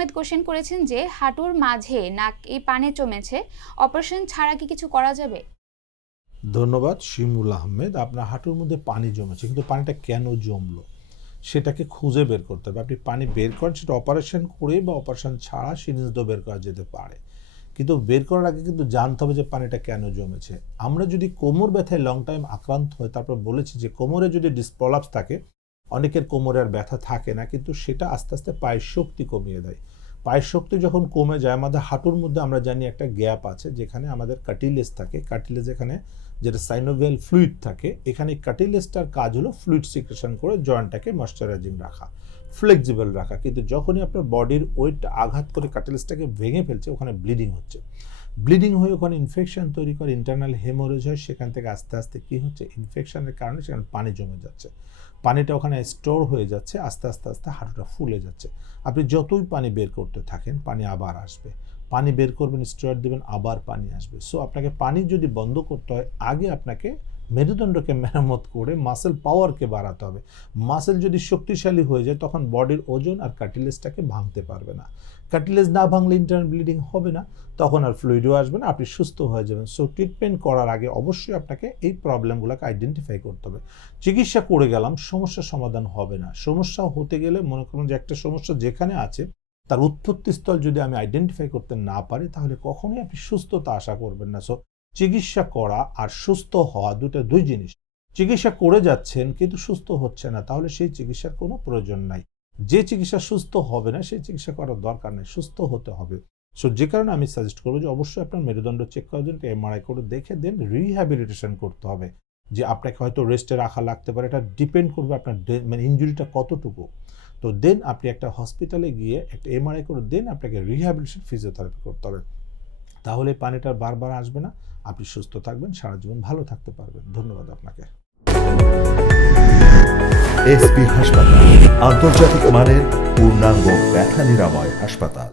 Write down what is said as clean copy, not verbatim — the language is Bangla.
আহমেদ কোশ্চেন করেছেন যে হাঁটুর মাঝে নাক এই পানি জমেছে, অপারেশন ছাড়া কি কিছু করা যাবে? ধন্যবাদ শিমুল আহমেদ। আপনার হাঁটুর মধ্যে পানি জমেছে, কিন্তু পানিটা কেন জমলো সেটাকে খুঁজে বের করতে হবে। আপনি পানি বের করেন, সেটা অপারেশন করে বা অপারেশন ছাড়া সিরিঞ্জ দিয়ে বের করা যেতে পারে, কিন্তু বের করার আগে কিন্তু জানতে হবে যে পানিটা কেন জমেছে। আমরা যদি কোমর ব্যথায় লং টাইম আক্রান্ত হয়, তারপর বলেছি যে কোমরে যদি ডিসপ্রলাপস থাকে, অনেকের কোমরে আর ব্যথা থাকে না, কিন্তু সেটা আস্তে আস্তে পায়ের শক্তি কমিয়ে দেয়। পায়ের শক্তি যখন কমে যায়, আমাদের হাঁটুর মধ্যে আমরা জানি একটা গ্যাপ আছে যেখানে আমাদের কার্টিলেজ থাকে। কার্টিলেজ এখানে যেটা সাইনোভিয়াল ফ্লুইড থাকে, এখানে কার্টিলেজটার কাজ হলো ফ্লুইড সিক্রেশন করে জয়েন্টটাকে ময়েশ্চারাইজিং রাখা, ফ্লেক্সিবল রাখা। কিন্তু যখনই আপনার বডির ওয়েট আঘাত করে কার্টিলেজটাকে ভেঙে ফেলছে, ওখানে ব্লিডিং হচ্ছে, ব্লিডিং হয়ে ওখানে ইনফেকশন তৈরি করে, ইন্টারনাল হেমোরেজ হয়। সেখান থেকে আস্তে আস্তে কী হচ্ছে, ইনফেকশনের কারণে সেখানে পানি জমে যাচ্ছে, পানিটা ওখানে স্টোর হয়ে যাচ্ছে, আস্তে আস্তে আস্তে হাঁটুটা ফুলে যাচ্ছে। আপনি যতই পানি বের করতে থাকেন, পানি আবার আসবে, পানি বের করবেন, স্টেরয়েড দেবেন, আবার পানি আসবে। সো আপনাকে পানি যদি বন্ধ করতে হয়, আগে আপনাকে মেরুদণ্ডকে মেরামত করে মাসেল পাওয়ারকে বাড়াতে হবে। মাসেল যদি শক্তিশালী হয়ে যায়, তখন বডির ওজন আর কার্টিলেজটাকে ভাঙতে পারবে না। কার্টিলেজ না ভাঙলে ইন্টারনাল ব্লিডিং হবে না, তখন আর ফ্লুইডও আসবে না, আপনি সুস্থ হয়ে যাবেন। সো ট্রিটমেন্ট করার আগে অবশ্যই আপনাকে এই প্রবলেমগুলোকে আইডেন্টিফাই করতে হবে। চিকিৎসা করে গেলাম, সমস্যার সমাধান হবে না। সমস্যা হতে গেলে মনে করুন যে একটা সমস্যা যেখানে আছে, তার উৎপত্তিস্থল যদি আমি আইডেন্টিফাই করতে না পারি, তাহলে কখনোই আপনি সুস্থতা আশা করবেন না। সো চিকিৎসা করা আর সুস্থ হওয়া দুই জিনিস। চিকিৎসা করে যাচ্ছেন কিন্তু সুস্থ হচ্ছে না, তাহলে সেই চিকিৎসার কোনো প্রয়োজন নাই। যে চিকিৎসা সুস্থ হবে না, সেই চিকিৎসা করার দরকার নেই, সুস্থ হতে হবে। সো যে কারণে আমি সাজেস্ট করবো যে অবশ্যই আপনার মেরুদণ্ড চেক করার জন্য এমআরআই করে দেখে দেন রিহ্যাবিলিটেশন করতে হবে। যে আপনাকে হয়তো রেস্টে রাখা লাগতে পারে, এটা ডিপেন্ড করবে আপনার মানে ইনজুরিটা কতটুকু। তো দেন আপনি একটা হসপিটালে গিয়ে একটা এমআরআই করে দেন আপনাকে রিহ্যাবিলিটেশন ফিজিওথেরাপি করতে হবে। তাহলে পানিটা বারবার আসবে না, আপনি সুস্থ থাকবেন, সারা জীবন ভালো থাকতে পারবেন। ধন্যবাদ আপনাকে। এসপি হাসপাতাল, আন্তর্জাতিক মানের পূর্ণাঙ্গ ব্যথা নিরাময় হাসপাতাল।